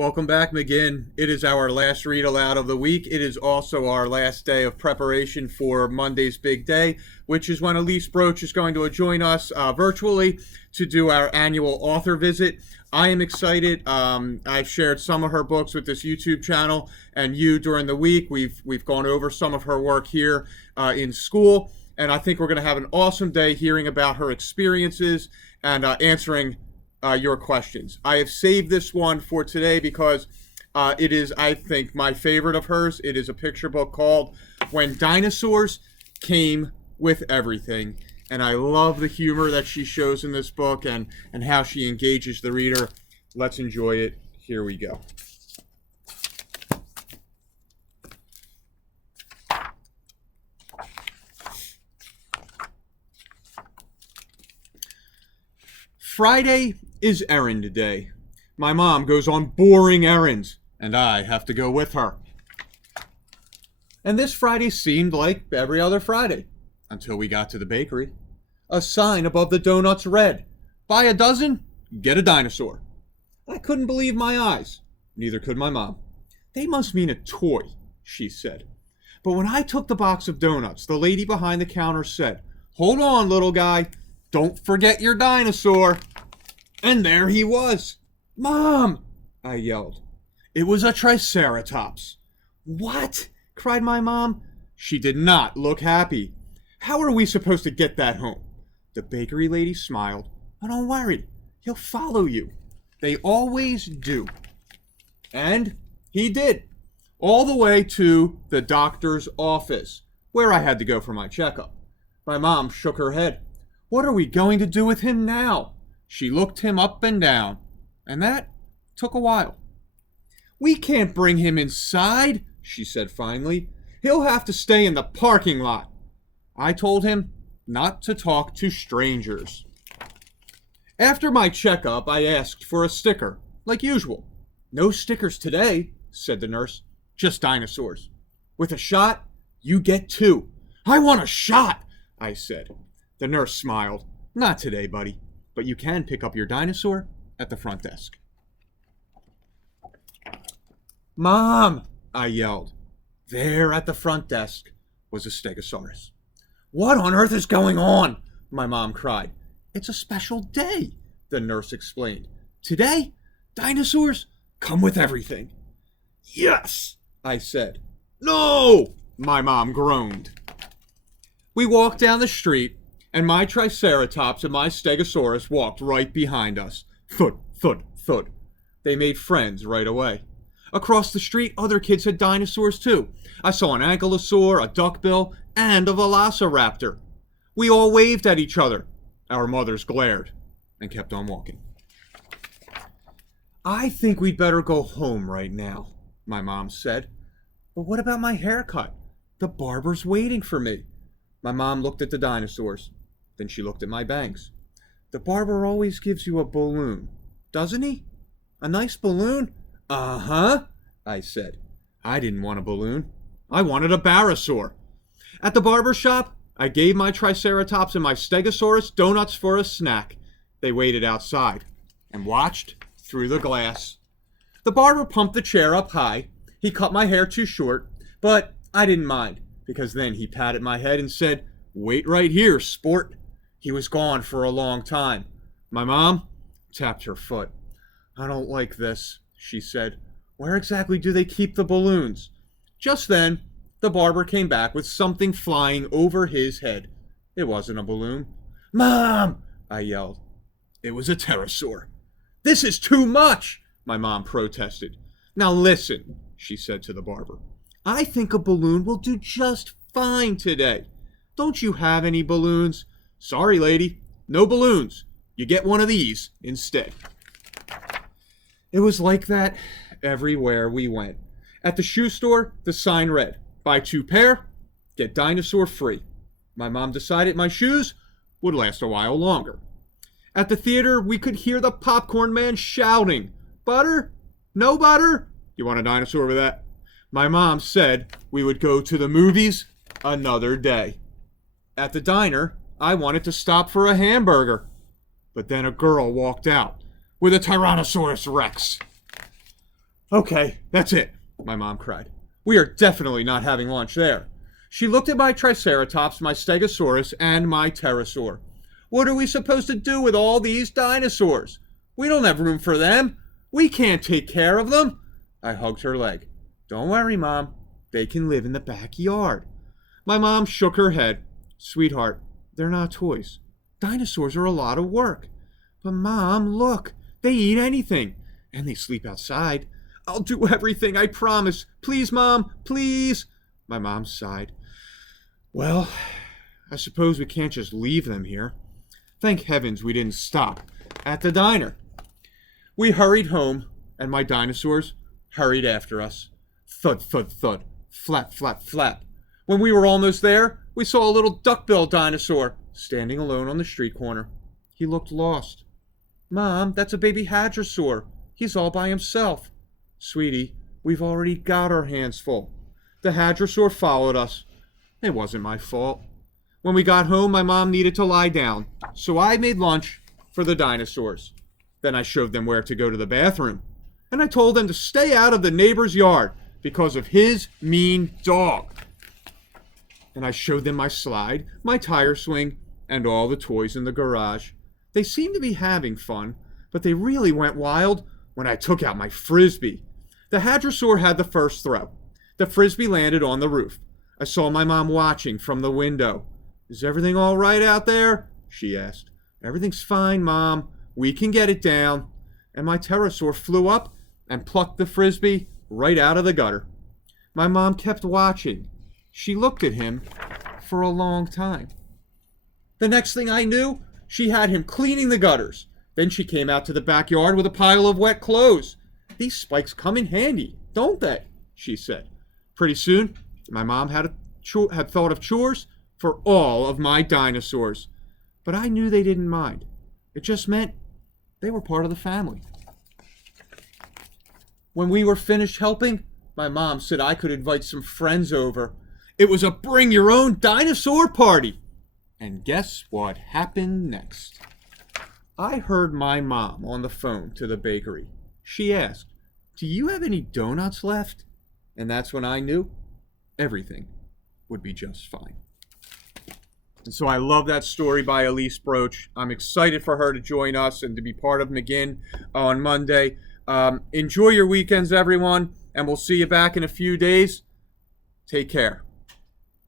Welcome back, McGinn. It is our last read aloud of the week. It is also our last day of preparation for Monday's big day, which is when Elise Broach is going to join us virtually to do our annual author visit. I am excited. I've shared some of her books with this YouTube channel, and you during the week. We've gone over some of her work here in school, and I think we're going to have an awesome day hearing about her experiences and answering your questions. I have saved this one for today because it is, I think, my favorite of hers. It is a picture book called When Dinosaurs Came with Everything. And I love the humor that she shows in this book and how she engages the reader. Let's enjoy it. Here we go. Friday is errand day. My mom goes on boring errands, and I have to go with her. And this Friday seemed like every other Friday, until we got to the bakery. A sign above the donuts read, "Buy a dozen, get a dinosaur." I couldn't believe my eyes. Neither could my mom. "They must mean a toy," she said. But when I took the box of donuts, the lady behind the counter said, "Hold on, little guy. Don't forget your dinosaur." And there he was. "Mom!" I yelled. It was a triceratops. "What?" cried my mom. She did not look happy. "How are we supposed to get that home?" The bakery lady smiled. "Oh, don't worry. He'll follow you. They always do." And he did. All the way to the doctor's office, where I had to go for my checkup. My mom shook her head. "What are we going to do with him now?" She looked him up and down, and that took a while. "We can't bring him inside," she said finally. "He'll have to stay in the parking lot." I told him not to talk to strangers. After my checkup, I asked for a sticker, like usual. "No stickers today," said the nurse. "Just dinosaurs. With a shot, you get 2. "I want a shot," I said. The nurse smiled. "Not today, buddy. But you can pick up your dinosaur at the front desk." "Mom!" I yelled. There at the front desk was a Stegosaurus. "What on earth is going on?" my mom cried. "It's a special day," the nurse explained. "Today, dinosaurs come with everything." "Yes," I said. "No!" my mom groaned. We walked down the street, and my Triceratops and my Stegosaurus walked right behind us. Thud, thud, thud. They made friends right away. Across the street, other kids had dinosaurs too. I saw an ankylosaur, a duckbill, and a velociraptor. We all waved at each other. Our mothers glared and kept on walking. "I think we'd better go home right now," my mom said. "But what about my haircut? The barber's waiting for me." My mom looked at the dinosaurs. Then she looked at my bangs. "The barber always gives you a balloon, doesn't he? A nice balloon?" "Uh-huh," I said. I didn't want a balloon. I wanted a barosaur. At the barber shop, I gave my Triceratops and my Stegosaurus donuts for a snack. They waited outside and watched through the glass. The barber pumped the chair up high. He cut my hair too short, but I didn't mind, because then he patted my head and said, "Wait right here, sport." He was gone for a long time. My mom tapped her foot. "I don't like this," she said. "Where exactly do they keep the balloons?" Just then, the barber came back with something flying over his head. It wasn't a balloon. "Mom!" I yelled. It was a pterosaur. "This is too much!" my mom protested. "Now listen," she said to the barber. "I think a balloon will do just fine today. Don't you have any balloons?" "Sorry, lady, no balloons. You get one of these instead." It was like that everywhere we went. At the shoe store, the sign read, "Buy 2 pair, get dinosaur free." My mom decided my shoes would last a while longer. At the theater, we could hear the popcorn man shouting, "Butter? No butter? You want a dinosaur with that?" My mom said we would go to the movies another day. At the diner, I wanted to stop for a hamburger. But then a girl walked out with a Tyrannosaurus Rex. Okay, that's it, my mom cried. We are definitely not having lunch there. She looked at my Triceratops, my Stegosaurus, and my Pterosaur. What are we supposed to do with all these dinosaurs? We don't have room for them. We can't take care of them. I hugged her leg. Don't worry, Mom. They can live in the backyard. My mom shook her head. Sweetheart, they're not toys. Dinosaurs are a lot of work. But Mom, look, they eat anything. And they sleep outside. I'll do everything, I promise. Please, Mom, please. My mom sighed. Well, I suppose we can't just leave them here. Thank heavens we didn't stop at the diner. We hurried home, and my dinosaurs hurried after us. Thud, thud, thud. Flap, flap, flap. When we were almost there, we saw a little duck-bill dinosaur standing alone on the street corner. He looked lost. Mom, that's a baby hadrosaur. He's all by himself. Sweetie, we've already got our hands full. The hadrosaur followed us. It wasn't my fault. When we got home, my mom needed to lie down, so I made lunch for the dinosaurs. Then I showed them where to go to the bathroom, and I told them to stay out of the neighbor's yard because of his mean dog. And I showed them my slide, my tire swing, and all the toys in the garage. They seemed to be having fun, but they really went wild when I took out my frisbee. The hadrosaur had the first throw. The frisbee landed on the roof. I saw my mom watching from the window. Is everything all right out there? She asked. Everything's fine, Mom. We can get it down. And my pterosaur flew up and plucked the frisbee right out of the gutter. My mom kept watching. She looked at him for a long time. The next thing I knew, she had him cleaning the gutters. Then she came out to the backyard with a pile of wet clothes. These spikes come in handy, don't they? She said. Pretty soon, my mom had thought of chores for all of my dinosaurs. But I knew they didn't mind. It just meant they were part of the family. When we were finished helping, my mom said I could invite some friends over. It was a bring your own dinosaur party. And guess what happened next? I heard my mom on the phone to the bakery. She asked, "Do you have any donuts left?" And that's when I knew everything would be just fine. And so I love that story by Elise Broach. I'm excited for her to join us and to be part of McGinn on Monday. Enjoy your weekends, everyone, and we'll see you back in a few days. Take care.